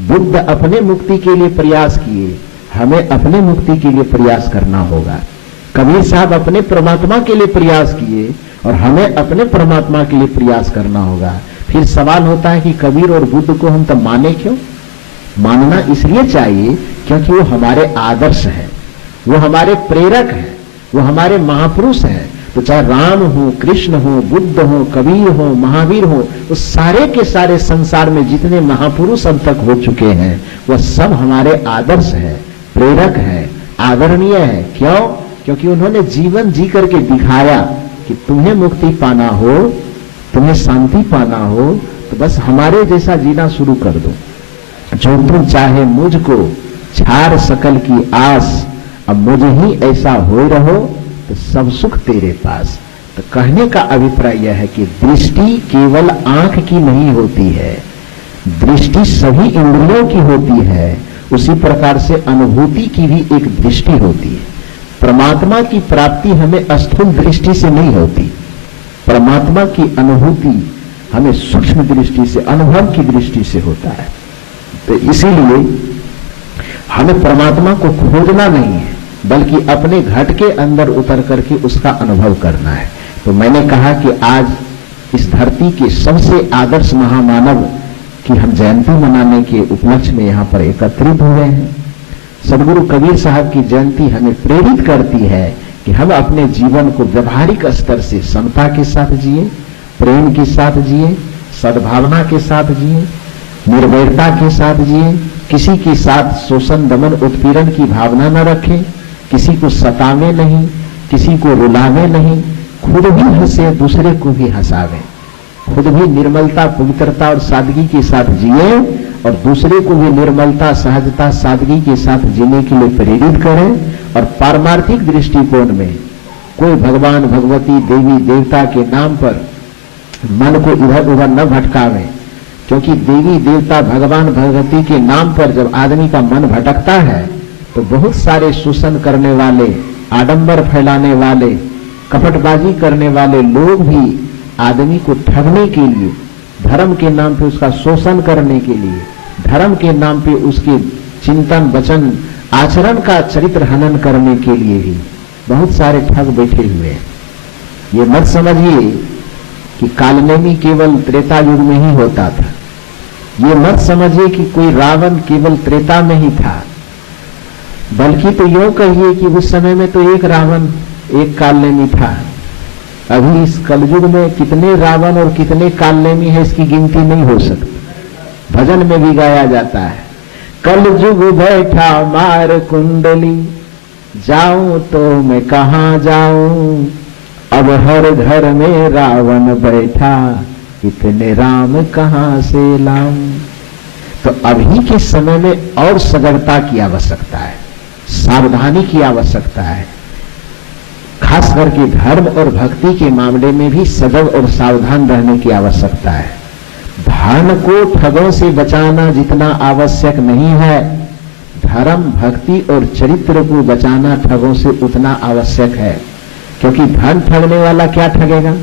बुद्ध अपने मुक्ति के लिए प्रयास किए, हमें अपने मुक्ति के लिए प्रयास करना होगा। कबीर साहब अपने परमात्मा के लिए प्रयास किए और हमें अपने परमात्मा के लिए प्रयास करना होगा। फिर सवाल होता है कि कबीर और बुद्ध को हम तब माने क्यों? मानना इसलिए चाहिए क्योंकि वो हमारे आदर्श हैं, वो हमारे प्रेरक हैं, वो हमारे महापुरुष हैं। तो चाहे राम हो, कृष्ण हो, बुद्ध हो, कबीर हो, महावीर हो, वो सारे के सारे संसार में जितने महापुरुष अब तक हो चुके हैं वह सब हमारे आदर्श है, प्रेरक है, आदरणीय है। क्यों? क्योंकि उन्होंने जीवन जी करके दिखाया कि तुम्हें मुक्ति पाना हो, तुम्हें शांति पाना हो तो बस हमारे जैसा जीना शुरू कर दो। जो तुम चाहे मुझको छाड़ सकल की आस, अब मुझे ही ऐसा हो रहो तो सब सुख तेरे पास। तो कहने का अभिप्राय यह है कि दृष्टि केवल आंख की नहीं होती है, दृष्टि सभी इंद्रियों की होती है। उसी प्रकार से अनुभूति की भी एक दृष्टि होती है। परमात्मा की प्राप्ति हमें स्थूल दृष्टि से नहीं होती, परमात्मा की अनुभूति हमें सूक्ष्म दृष्टि से, अनुभव की दृष्टि से होता है। तो इसीलिए हमें परमात्मा को खोजना नहीं है बल्कि अपने घट के अंदर उतर करके उसका अनुभव करना है। तो मैंने कहा कि आज इस धरती के सबसे आदर्श महामानव की हम जयंती मनाने के उपलक्ष्य में यहां पर एकत्रित हुए हैं। सदगुरु कबीर साहब की जयंती हमें प्रेरित करती है कि हम अपने जीवन को व्यवहारिक स्तर से समता के साथ जिए, प्रेम के साथ जिए, सद्भावना के साथ जिए, निर्भयता के साथ जिए, किसी के साथ शोषण, दमन, उत्पीड़न की भावना न रखें, किसी को सतावे नहीं, किसी को रुलावे नहीं, खुद भी हंसे, दूसरे को भी हंसावे, खुद भी निर्मलता, पवित्रता और सादगी के साथ जिए और दूसरे को भी निर्मलता, सहजता, सादगी के साथ जीने के लिए प्रेरित करें। और पारमार्थिक दृष्टिकोण में कोई भगवान, भगवती, देवी, देवता के नाम पर मन को इधर उधर न भटकावे, क्योंकि देवी, देवता, भगवान, भगवती के नाम पर जब आदमी का मन भटकता है तो बहुत सारे शोषण करने वाले, आडंबर फैलाने वाले, कपटबाजी करने वाले लोग भी आदमी को ठगने के लिए, धर्म के नाम पे उसका शोषण करने के लिए, धर्म के नाम पे उसके चिंतन, वचन, आचरण का चरित्र हनन करने के लिए भी बहुत सारे ठग बैठे हुए हैं। ये मत समझिए कि कालनेमी केवल त्रेता युग में ही होता था, ये मत समझिए कि कोई रावण केवल त्रेता में ही था, बल्कि तो यूं कहिए कि उस समय में तो एक रावण, एक कालनेमी था। अभी इस कलयुग में कितने रावण और कितने कालनेमी है इसकी गिनती नहीं हो सकती। भजन में भी गाया जाता है, कलयुग बैठा मार कुंडली, जाऊं तो मैं कहां जाऊं, अब हर घर में रावण बैठा, इतने राम कहां से लाऊं। तो अभी के समय में और सजगता की आवश्यकता है, सावधानी की आवश्यकता है। खास करके धर्म और भक्ति के मामले में भी सजग और सावधान रहने की आवश्यकता है। धन को ठगों से बचाना जितना आवश्यक नहीं है, धर्म, भक्ति और चरित्र को बचाना ठगों से उतना आवश्यक है। क्योंकि धन ठगने वाला क्या ठगेगा?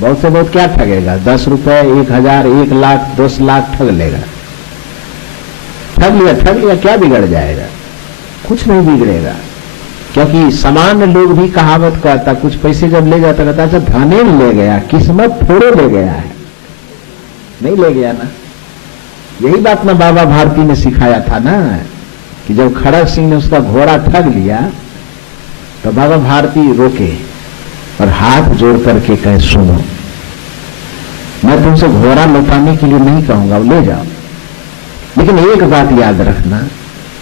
बहुत से बहुत क्या ठगेगा? 10 रुपए, 1000, 1 लाख, 10 लाख ठग लेगा। ठग लिया, क्या बिगड़ जाएगा? कुछ नहीं बिगड़ेगा। क्योंकि समान लोग भी कहावत कहता, कुछ पैसे जब ले जाता कहता अच्छा धने ले गया, किस्मत थोड़े ले गया है, नहीं ले गया ना। यही बात ना बाबा भारती ने सिखाया था ना कि जब खड़ग सिंह ने उसका घोड़ा ठग लिया तो बाबा भारती रोके और हाथ जोड़ करके कहे सुनो, मैं तुमसे घोड़ा लौटाने के लिए नहीं कहूंगा, ले जाओ, लेकिन एक बात याद रखना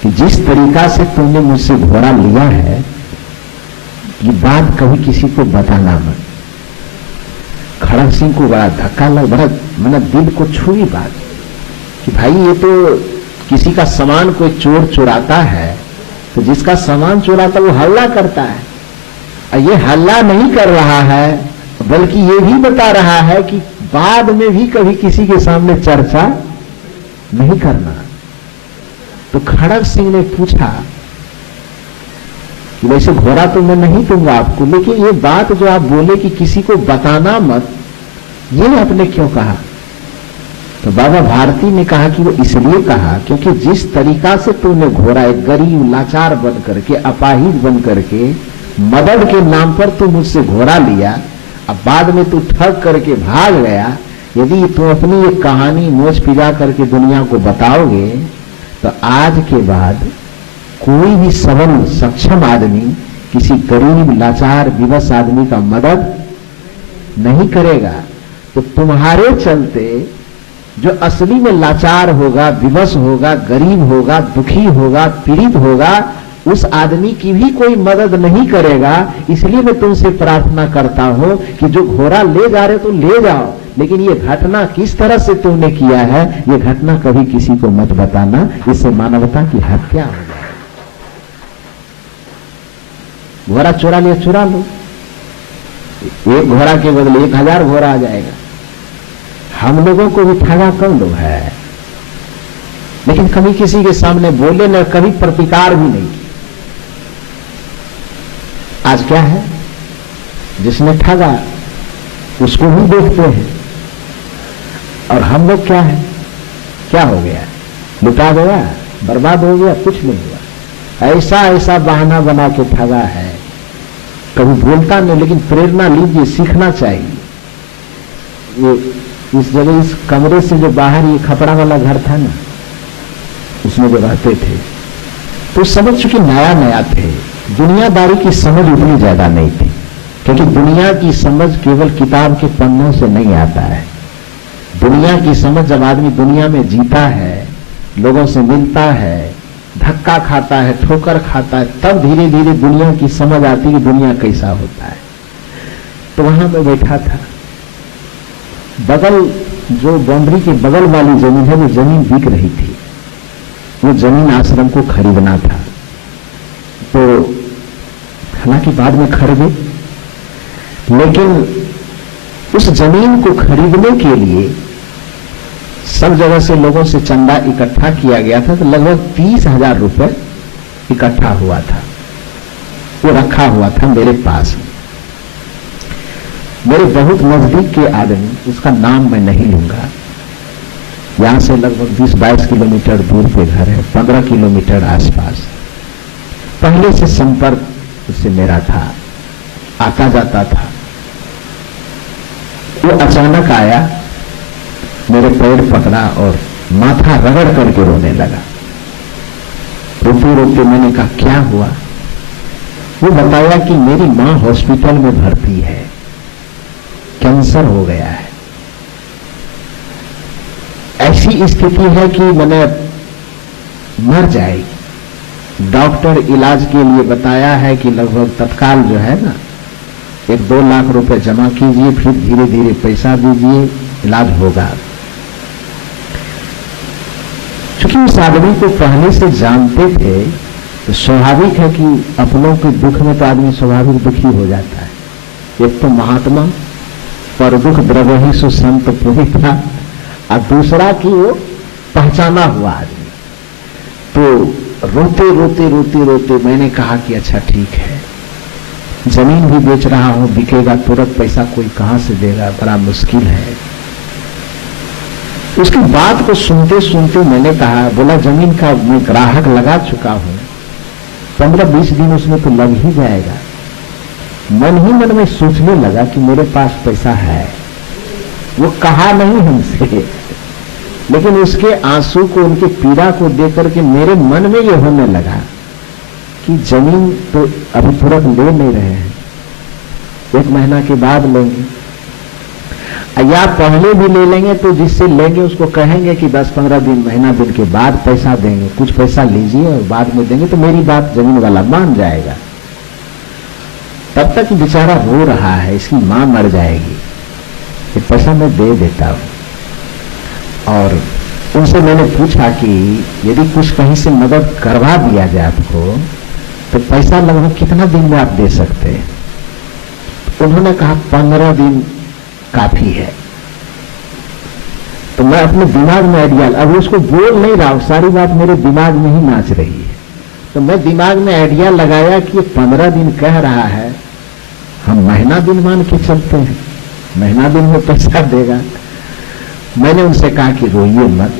कि जिस तरीका से तुमने मुझसे घोड़ा लिया है ये बात कभी किसी को बताना मत। खड़ग सिंह को बड़ा धक्का लग, बड़ा मतलब दिल को छुई बात कि भाई ये तो किसी का सामान कोई चोर चुराता है तो जिसका सामान चुराता वो हल्ला करता है, और ये हल्ला नहीं कर रहा है बल्कि ये भी बता रहा है कि बाद में भी कभी किसी के सामने चर्चा नहीं करना। तो खड़ग सिंह ने पूछा कि वैसे घोड़ा तो मैं नहीं दूंगा आपको, लेकिन ये बात जो आप बोले कि किसी को बताना मत, ये आपने क्यों कहा? तो बाबा भारती ने कहा कि वो इसलिए कहा क्योंकि जिस तरीका से तूने घोड़ा, एक गरीब लाचार बन करके, अपाहिज बन करके, मदद के नाम पर तू मुझसे घोड़ा लिया, अब बाद में तू ठग करके भाग गया, यदि तू अपनी एक कहानी मोच पिजा करके दुनिया को बताओगे तो आज के बाद कोई भी सबल सक्षम आदमी किसी गरीब लाचार विवश आदमी का मदद नहीं करेगा। तो तुम्हारे चलते जो असली में लाचार होगा, विवश होगा, गरीब होगा, दुखी होगा, पीड़ित होगा, उस आदमी की भी कोई मदद नहीं करेगा। इसलिए मैं तुमसे प्रार्थना करता हूं कि जो घोड़ा ले जा रहे तो ले जाओ, लेकिन ये घटना किस तरह से तुमने किया है, ये घटना कभी किसी को मत बताना, इससे मानवता की हत्या हो जाए। घोड़ा चुरा लिया, चुरा लो, एक घोड़ा के बदले 1000 घोड़ा आ जाएगा। हम लोगों को भी ठगा कम लोग है, लेकिन कभी किसी के सामने बोले न, कभी प्रतिकार भी नहीं। आज क्या है, जिसने ठगा उसको भी देखते हैं, और हम लोग क्या है, क्या हो गया, लुटा गया, बर्बाद हो गया, कुछ नहीं हुआ। ऐसा ऐसा बहाना बना के ठगा है, कभी बोलता नहीं, लेकिन प्रेरणा लीजिए, सीखना चाहिए। ये इस जगह, इस कमरे से जो बाहर ये खपड़ा वाला घर था ना, उसमें जो रहते थे तो समझ चुके नया नया थे, दुनियादारी की समझ उतनी ज्यादा नहीं थी, क्योंकि दुनिया की समझ केवल किताब के पन्नों से नहीं आता है। दुनिया की समझ जब आदमी दुनिया में जीता है, लोगों से मिलता है, धक्का खाता है, ठोकर खाता है, तब धीरे धीरे दुनिया की समझ आती है कि दुनिया कैसा होता है। तो वहां मैं बैठा था, बगल जो बाउंड्री के बगल वाली जमीन है वो जमीन बिक रही थी, वो जमीन आश्रम को खरीदना था। तो हालांकि बाद में खरीदे, लेकिन उस जमीन को खरीदने के लिए सब जगह से लोगों से चंदा इकट्ठा किया गया था। तो लगभग 30,000 रुपए इकट्ठा हुआ था, वो रखा हुआ था मेरे पास। मेरे बहुत नजदीक के आदमी, उसका नाम मैं नहीं लूंगा, यहां से लगभग 20-22 किलोमीटर दूर पे घर है, 15 किलोमीटर आसपास। पहले से संपर्क उससे मेरा था, आता जाता था। वो अचानक आया, मेरे पैर पकड़ा और माथा रगड़ करके रोने लगा। रोते रोते मैंने कहा क्या हुआ? वो बताया कि मेरी मां हॉस्पिटल में भर्ती है, कैंसर हो गया है, ऐसी स्थिति है कि मैंने मर जाएगी। डॉक्टर इलाज के लिए बताया है कि लगभग तत्काल जो है ना 1-2 लाख रुपए जमा कीजिए, फिर धीरे धीरे पैसा दीजिए, इलाज होगा। चूंकि उस आदमी को पहले से जानते थे तो स्वाभाविक है कि अपनों के दुख में तो आदमी स्वाभाविक दुखी हो जाता है। एक तो महात्मा, पर दुख द्रवहि सु संत पुनीता, और दूसरा कि वो पहचाना हुआ आदमी। तो रोते रोते रोते रोते मैंने कहा कि अच्छा ठीक है, जमीन भी बेच रहा हूं, बिकेगा, तुरंत पैसा कोई कहां से देगा, बड़ा मुश्किल है। उसकी बात को सुनते सुनते मैंने कहा, बोला जमीन का मैं ग्राहक लगा चुका हूं, 15-20 दिन उसमें तो लग ही जाएगा। मन ही मन में सोचने लगा कि मेरे पास पैसा है। वो कहा नहीं हमसे, लेकिन उसके आंसू को, उनके पीड़ा को देख करके मेरे मन में ये होने लगा कि जमीन तो अभी तुरंत ले नहीं रहे हैं, 1 महीना के बाद लेंगे, या पहले भी ले लेंगे तो जिससे लेंगे उसको कहेंगे कि 10-15 दिन, महीना दिन के बाद पैसा देंगे, कुछ पैसा लीजिए और बाद में देंगे, तो मेरी बात जमीन वाला मान जाएगा। तब तक बेचारा रो रहा है, इसकी मां मर जाएगी, ये पैसा मैं दे देता हूं। और उनसे मैंने पूछा कि यदि कुछ कहीं से मदद करवा दिया जाए आपको तो पैसा लगभग कितना दिन में आप दे सकते हैं? तो उन्होंने कहा 15 दिन काफी है। तो मैं अपने दिमाग में आइडिया, अब उसको बोल नहीं रहा हूं, सारी बात मेरे दिमाग में ही नाच रही है। तो मैं दिमाग में आइडिया लगाया कि ये 15 दिन कह रहा है, हम महीना दिन मान के चलते हैं, महीना दिन में पैसा देगा। मैंने उनसे कहा कि रोइए मत,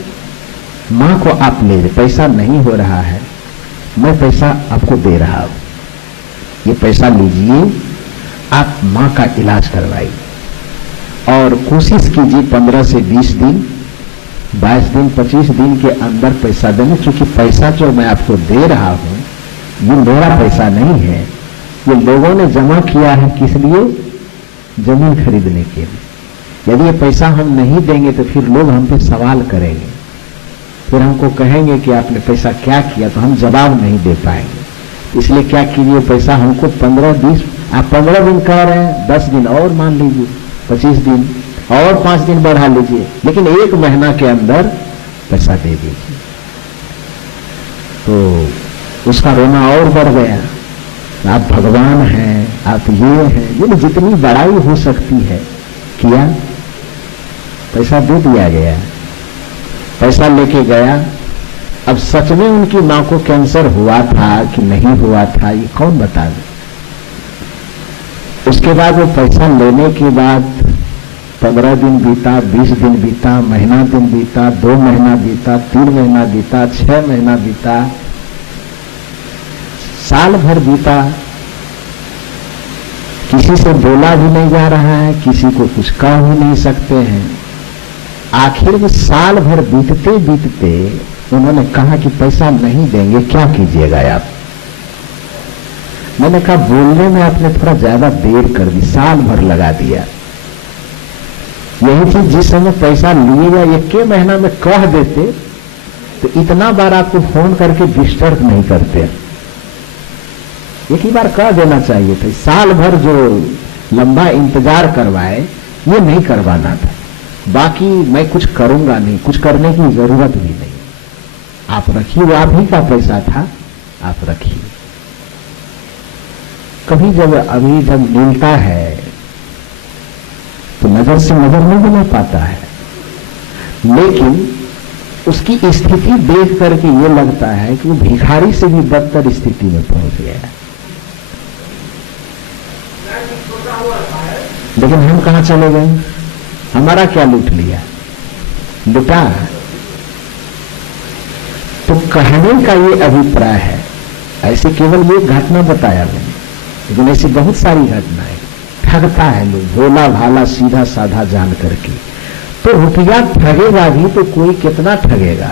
मां को आप ले, पैसा नहीं हो रहा है, मैं पैसा आपको दे रहा हूं, ये पैसा लीजिए, आप मां का इलाज करवाइए और कोशिश कीजिए 15 से 20 दिन, 22 दिन, 25 दिन के अंदर पैसा देने, क्योंकि पैसा जो मैं आपको दे रहा हूं ये मेरा पैसा नहीं है, ये लोगों ने जमा किया है। किस लिए? जमीन खरीदने के लिए। यदि ये पैसा हम नहीं देंगे तो फिर लोग हम पे सवाल करेंगे, फिर हमको कहेंगे कि आपने पैसा क्या किया, तो हम जवाब नहीं दे पाएंगे। इसलिए क्या कीजिए, पैसा हमको 15-20, आप 15 दिन कह रहे हैं, 10 दिन और मान लीजिए, 25 दिन और 5 दिन बढ़ा लीजिए, लेकिन 1 महीना के अंदर पैसा दे दीजिए। तो उसका रोना और बढ़ गया, आप भगवान हैं, आप ये हैं, ये जितनी बड़ाई हो सकती है किया, पैसा दे दिया गया, पैसा लेके गया। अब सच में उनकी मां को कैंसर हुआ था कि नहीं हुआ था, ये कौन बता दे। उसके बाद वो पैसा लेने के बाद 15 दिन बीता, 20 दिन बीता, महीना दिन बीता, 2 महीना बीता, 3 महीना बीता, 6 महीना बीता, साल भर बीता, किसी से बोला भी नहीं जा रहा है, किसी को कुछ कह भी नहीं सकते हैं। आखिर में साल भर बीतते बीतते उन्होंने कहा कि पैसा नहीं देंगे, क्या कीजिएगा आप? मैंने कहा बोलने में आपने थोड़ा ज्यादा देर कर दी, साल भर लगा दिया। यही चीज जिस समय पैसा लिएगा 1 महीना में कह देते तो इतना बार आपको फोन करके डिस्टर्ब नहीं करते, एक ही बार कह देना चाहिए था। साल भर जो लंबा इंतजार करवाए ये नहीं करवाना था। बाकी मैं कुछ करूंगा नहीं, कुछ करने की जरूरत भी नहीं, आप रखिए, वो आप ही का पैसा था, आप रखिए। कभी जब मिलता है तो नजर से नजर नहीं मिला पाता है, लेकिन उसकी स्थिति देख करके ये लगता है कि वो भिखारी से भी बदतर स्थिति में पहुंच गया है। लेकिन हम कहां चले गए? हमारा क्या लूट लिया? लुटा। तो कहने का ये अभिप्राय है, ऐसे केवल ये घटना बताया मैंने, लेकिन ऐसी बहुत सारी घटनाएं। ठगता है लोग, भोला भाला सीधा साधा जान करके। तो रुपया ठगेगा भी तो कोई कितना ठगेगा?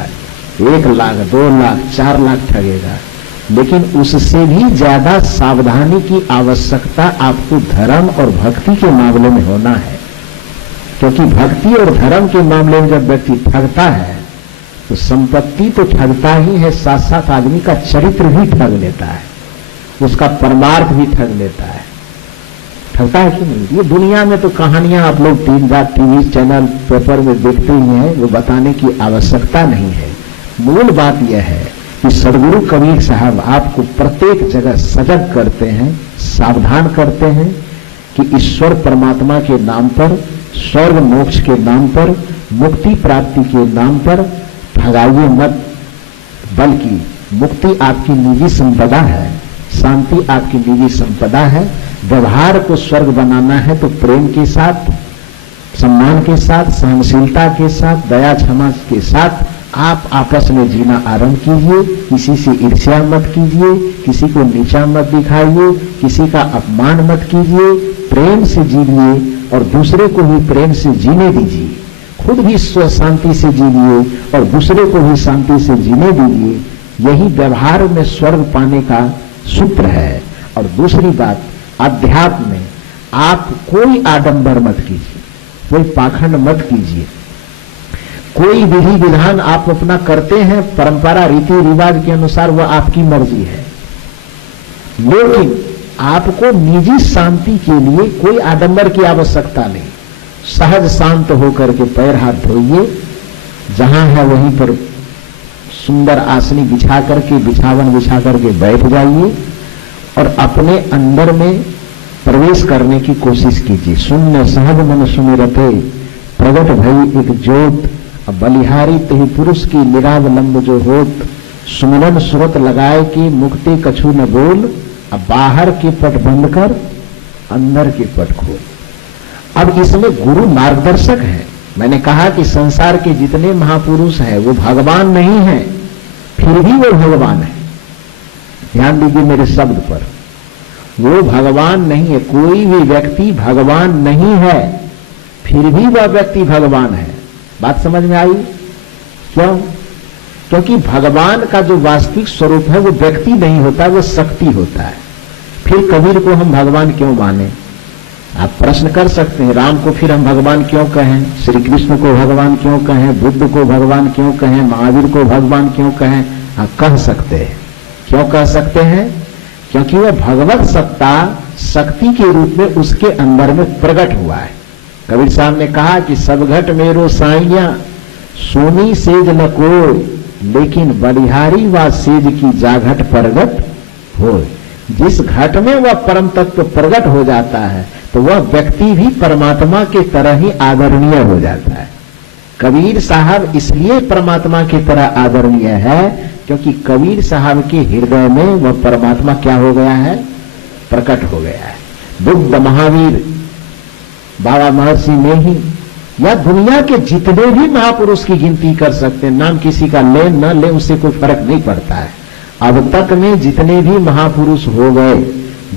1 लाख, 2 लाख, 4 लाख ठगेगा, लेकिन उससे भी ज्यादा सावधानी की आवश्यकता आपको धर्म और भक्ति के मामले में होना है। क्योंकि भक्ति और धर्म के मामले में जब व्यक्ति ठगता है तो संपत्ति तो ठगता ही है, साथ साथ आदमी का चरित्र भी ठग लेता है, उसका परमार्थ भी ठग लेता है। ठगता है कि नहीं? ये दुनिया में तो कहानियां आप लोग 3 टीवी चैनल पेपर में देखते ही हैं, वो बताने की आवश्यकता नहीं है। मूल बात यह है कि सदगुरु कबीर साहब आपको प्रत्येक जगह सजग करते हैं, सावधान करते हैं कि ईश्वर परमात्मा के नाम पर, स्वर्ग मोक्ष के नाम पर, मुक्ति प्राप्ति के नाम पर ठगाइए मत, बल्कि मुक्ति आपकी निजी संपदा है, शांति आपकी निजी संपदा है। व्यवहार को स्वर्ग बनाना है तो प्रेम के साथ, सम्मान के साथ, सहनशीलता के साथ, दया क्षमा के साथ आप आपस में जीना आरंभ कीजिए। किसी से ईर्ष्या मत कीजिए, किसी को नीचा मत दिखाइए, किसी का अपमान मत कीजिए, प्रेम से जीजिए और दूसरे को भी प्रेम से जीने दीजिए। खुद भी स्व शांति से जीजिए और दूसरे को भी शांति से जीने दीजिए। यही व्यवहार में स्वर्ग पाने का सूत्र है। और दूसरी बात, अध्यात्म में आप कोई आडंबर मत कीजिए, कोई पाखंड मत कीजिए। कोई विधि विधान आप अपना करते हैं परंपरा रीति रिवाज के अनुसार, वह आपकी मर्जी है, लेकिन आपको निजी शांति के लिए कोई आडंबर की आवश्यकता नहीं। सहज शांत होकर के पैर हाथ धोइए, जहां है वहीं पर सुंदर आसनी बिछा करके, बिछावन बिछा करके बैठ जाइए और अपने अंदर में प्रवेश करने की कोशिश कीजिए। शून्य सहज मन सुमिरते प्रगट भई एक ज्योत, बलिहारी तही पुरुष की निरावलंब जो होत, सुमिरन सुरत लगाए कि मुक्ति कछु न बोल, अब बाहर के पट बंद कर अंदर के पट खोल। अब इसमें गुरु मार्गदर्शक है, मैंने कहा कि संसार के जितने महापुरुष हैं वो भगवान नहीं हैं, फिर भी वो भगवान है। ध्यान दीजिए मेरे शब्द पर, वो भगवान नहीं है। कोई भी व्यक्ति भगवान नहीं है, फिर भी वह व्यक्ति भगवान है। बात समझ में आई? क्यों? क्योंकि भगवान का जो वास्तविक स्वरूप है वो व्यक्ति नहीं होता, वो शक्ति होता है। फिर कबीर को हम भगवान क्यों माने? आप प्रश्न कर सकते हैं, राम को फिर हम भगवान क्यों कहें, श्री कृष्ण को भगवान क्यों कहें, बुद्ध को भगवान क्यों कहें, महावीर को भगवान क्यों कहें? हाँ, कह सकते हैं। क्यों कह सकते हैं? क्योंकि वह भगवत सत्ता शक्ति के रूप में उसके अंदर में प्रकट हुआ है। कबीर साहब ने कहा कि सब घट मेरो साइया सोनी सेज न कोई, लेकिन बलिहारी व सेज की जाघट प्रगट हो। जिस घट में वह परम तत्व प्रकट हो जाता है तो वह व्यक्ति भी परमात्मा के तरह ही आदरणीय हो जाता है। कबीर साहब इसलिए परमात्मा की तरह आदरणीय है क्योंकि कबीर साहब के हृदय में वह परमात्मा क्या हो गया है? प्रकट हो गया है। बुद्ध, महावीर, बाबा महर्षि ने ही, या दुनिया के जितने भी महापुरुष की गिनती कर सकते हैं, नाम किसी का ले न ले उससे कोई फर्क नहीं पड़ता है। अब तक में जितने भी महापुरुष हो गए,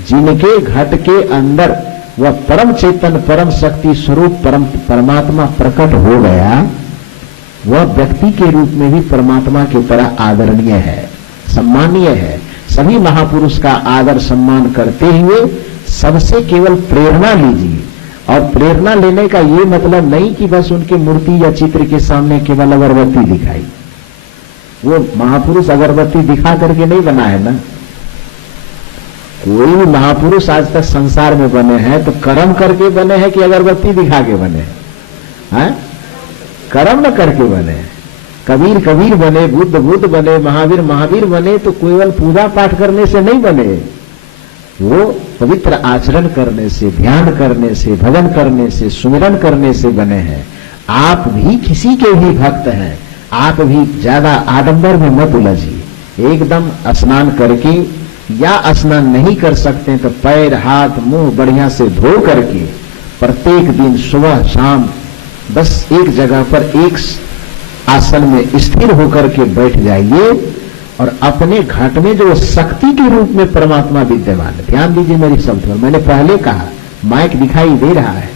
जिनके घट के अंदर वह परम चेतन, परम शक्ति स्वरूप परमात्मा प्रकट हो गया, वह व्यक्ति के रूप में भी परमात्मा की तरह आदरणीय है, सम्मानीय है। सभी महापुरुष का आदर सम्मान करते हुए सबसे केवल प्रेरणा लीजिए। और प्रेरणा लेने का ये मतलब नहीं कि बस उनकी मूर्ति या चित्र के सामने केवल अगरबत्ती दिखाई। वो महापुरुष अगरबत्ती दिखा करके नहीं बना है ना। कोई भी महापुरुष आज तक संसार में बने हैं तो कर्म करके बने हैं कि अगरबत्ती दिखा के बने हैं? कर्म न करके बने। कबीर कबीर बने, बुद्ध बुद्ध बने, महावीर महावीर बने तो केवल पूजा पाठ करने से नहीं बने। वो पवित्र आचरण करने से, ध्यान करने से, भजन करने से, सुमिरन करने से बने हैं। आप भी किसी के भी भक्त हैं, आप भी ज्यादा आडंबर में मत उलझिए। एकदम स्नान करके, या स्नान नहीं कर सकते तो पैर हाथ मुंह बढ़िया से धो करके प्रत्येक दिन सुबह शाम बस एक जगह पर एक आसन में स्थिर होकर के बैठ जाइए और अपने घट में जो शक्ति के रूप में परमात्मा विद्यमान है। ध्यान दीजिए मेरी शब्द पर, मैंने पहले कहा माइक दिखाई दे रहा है,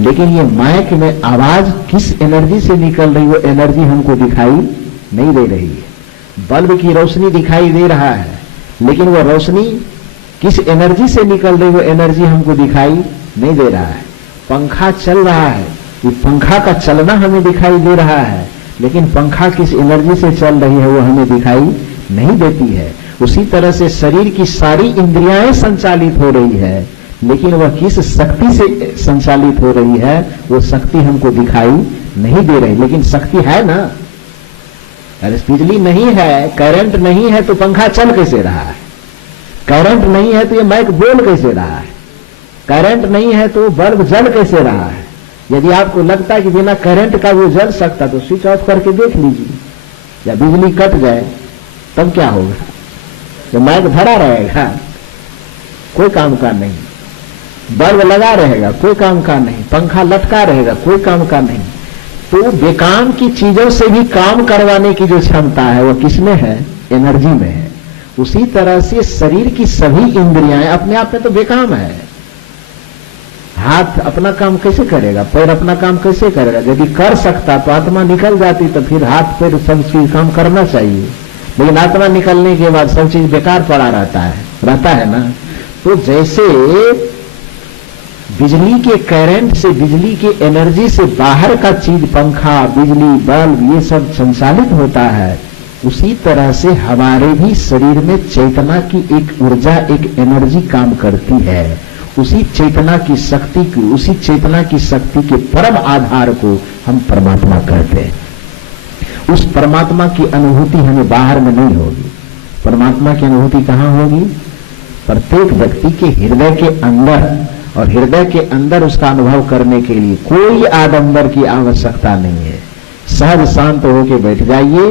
लेकिन ये माइक में आवाज किस एनर्जी से निकल रही, वो एनर्जी हमको दिखाई नहीं दे रही है। बल्ब की रोशनी दिखाई दे रहा है, लेकिन वो रोशनी किस एनर्जी से निकल रही, वो एनर्जी हमको दिखाई नहीं दे रहा है। पंखा चल रहा है, ये पंखा का चलना हमें दिखाई दे रहा है, लेकिन पंखा किस एनर्जी से चल रही है वो हमें दिखाई नहीं देती है। उसी तरह से शरीर की सारी इंद्रियाएं संचालित हो रही है, लेकिन वह किस शक्ति से संचालित हो रही है वो शक्ति हमको दिखाई नहीं दे रही। लेकिन शक्ति है ना। अरे बिजली नहीं है, करंट नहीं है तो पंखा चल कैसे रहा है? करंट नहीं है तो ये माइक बोल कैसे रहा है? करंट नहीं है तो बल्ब जल कैसे रहा है? यदि आपको लगता है कि बिना करंट का वो जल सकता तो स्विच ऑफ करके देख लीजिए, या बिजली कट जाए तब क्या होगा? तो माइक धरा रहेगा, कोई काम का नहीं। बल्ब लगा रहेगा, कोई काम का नहीं। पंखा लटका रहेगा, कोई काम का नहीं। तो बेकाम की चीजों से भी काम करवाने की जो क्षमता है वो किसमें है? एनर्जी में है। उसी तरह से शरीर की सभी इंद्रियां अपने आप में तो बेकाम है। हाथ अपना काम कैसे करेगा? पैर अपना काम कैसे करेगा? यदि कर सकता तो आत्मा निकल जाती, तो फिर हाथ पैर सब चीज काम करना चाहिए। लेकिन आत्मा निकलने के बाद सब चीज बेकार पड़ा रहता है ना। तो जैसे बिजली के करंट से, बिजली के एनर्जी से बाहर का चीज, पंखा, बिजली, बल्ब, ये सब संचालित होता है, उसी तरह से हमारे भी शरीर में चेतना की एक ऊर्जा, एक एनर्जी काम करती है। उसी चेतना की शक्ति की, उसी चेतना की शक्ति के परम आधार को हम परमात्मा कहते हैं। उस परमात्मा की अनुभूति हमें बाहर में नहीं होगी। परमात्मा की अनुभूति कहाँ होगी? प्रत्येक व्यक्ति के हृदय के अंदर। और हृदय के अंदर उसका अनुभव करने के लिए कोई आडंबर की आवश्यकता नहीं है। सहज शांत होकर बैठ जाइए,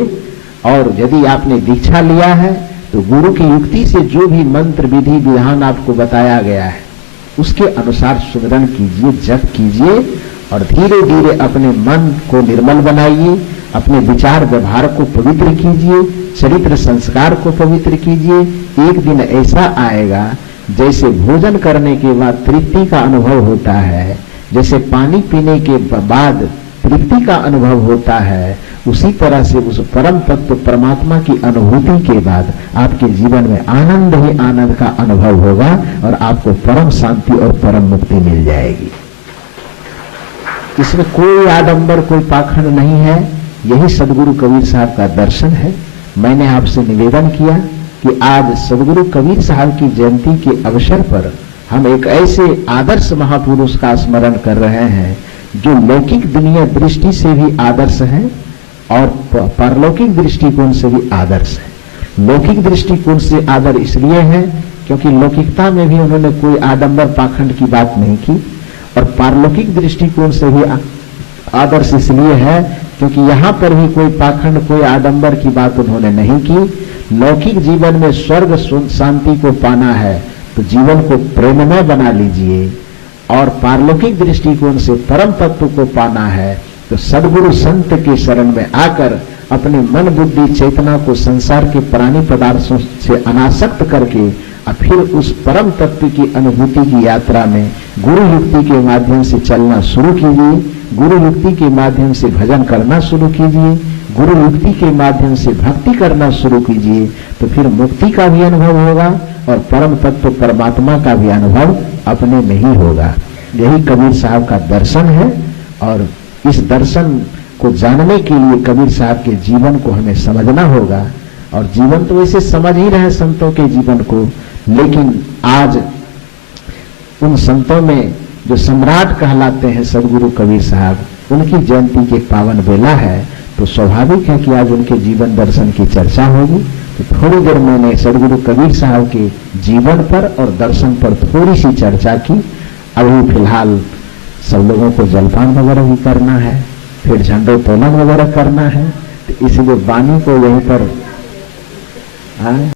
और यदि आपने दीक्षा लिया है तो गुरु की युक्ति से जो भी मंत्र, विधि, विधान आपको बताया गया है उसके अनुसार सुमिरन कीजिए, जप कीजिए, और धीरे धीरे अपने मन को निर्मल बनाइए, अपने विचार व्यवहार को पवित्र कीजिए, चरित्र संस्कार को पवित्र कीजिए। एक दिन ऐसा आएगा जैसे भोजन करने के बाद तृप्ति का अनुभव होता है, जैसे पानी पीने के बाद तृप्ति का अनुभव होता है, उसी तरह से उस परम तत्व परमात्मा की अनुभूति के बाद आपके जीवन में आनंद ही आनंद का अनुभव होगा और आपको परम शांति और परम मुक्ति मिल जाएगी। इसमें कोई आडंबर, कोई पाखंड नहीं है। यही सदगुरु कबीर साहब का दर्शन है। मैंने आपसे निवेदन किया कि आज सदगुरु कबीर साहब की जयंती के अवसर पर हम एक ऐसे आदर्श महापुरुष का स्मरण कर रहे हैं जो लौकिक दुनिया दृष्टि से भी आदर्श है और पारलौकिक दृष्टिकोण से भी आदर्श है। लौकिक दृष्टिकोण से आदर इसलिए है क्योंकि लौकिकता में भी उन्होंने कोई आडंबर पाखंड की बात नहीं की, और पारलौकिक दृष्टिकोण से भी आदर्श इसलिए है क्योंकि यहां पर भी कोई पाखंड, कोई आडंबर की बात उन्होंने नहीं की। लौकिक जीवन में स्वर्ग शांति को पाना है तो जीवन को प्रेममय बना लीजिए, और पारलौकिक दृष्टिकोण से परम तत्व को पाना है तो सद्गुरु संत के शरण में आकर अपने मन बुद्धि चेतना को संसार के प्राणी पदार्थों से अनासक्त करके और फिर उस परम तत्व की अनुभूति की यात्रा में गुरु युक्ति के माध्यम से चलना शुरू कीजिए। गुरु युक्ति के माध्यम से भजन करना शुरू कीजिए, गुरु युक्ति के माध्यम से भक्ति करना शुरू कीजिए, तो फिर मुक्ति का भी अनुभव होगा और परम तत्व परमात्मा का भी अनुभव अपने में ही होगा। यही कबीर साहब का दर्शन है, और इस दर्शन को जानने के लिए कबीर साहब के जीवन को हमें समझना होगा। और जीवन तो वैसे समझ ही रहे संतों के जीवन को, लेकिन आज उन संतों में जो सम्राट कहलाते हैं सदगुरु कबीर साहब, उनकी जयंती के पावन बेला है, तो स्वाभाविक है कि आज उनके जीवन दर्शन की चर्चा होगी। तो थोड़ी देर मैंने सदगुरु कबीर साहब के जीवन पर और दर्शन पर थोड़ी सी चर्चा की। अभी फिलहाल सब लोगों को जलपान वगैरह भी करना है, फिर झंडोत्तोलन वगैरह करना है, तो इसलिए वाणी को यहीं पर